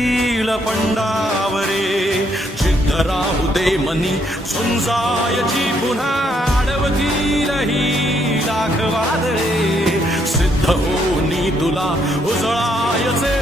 येईल पंडावरे जिद्द राहू दे मनी झुंजायची पुन्हा अडवतील ही लाख वादळे सिद्ध होनी तुला उजळायचे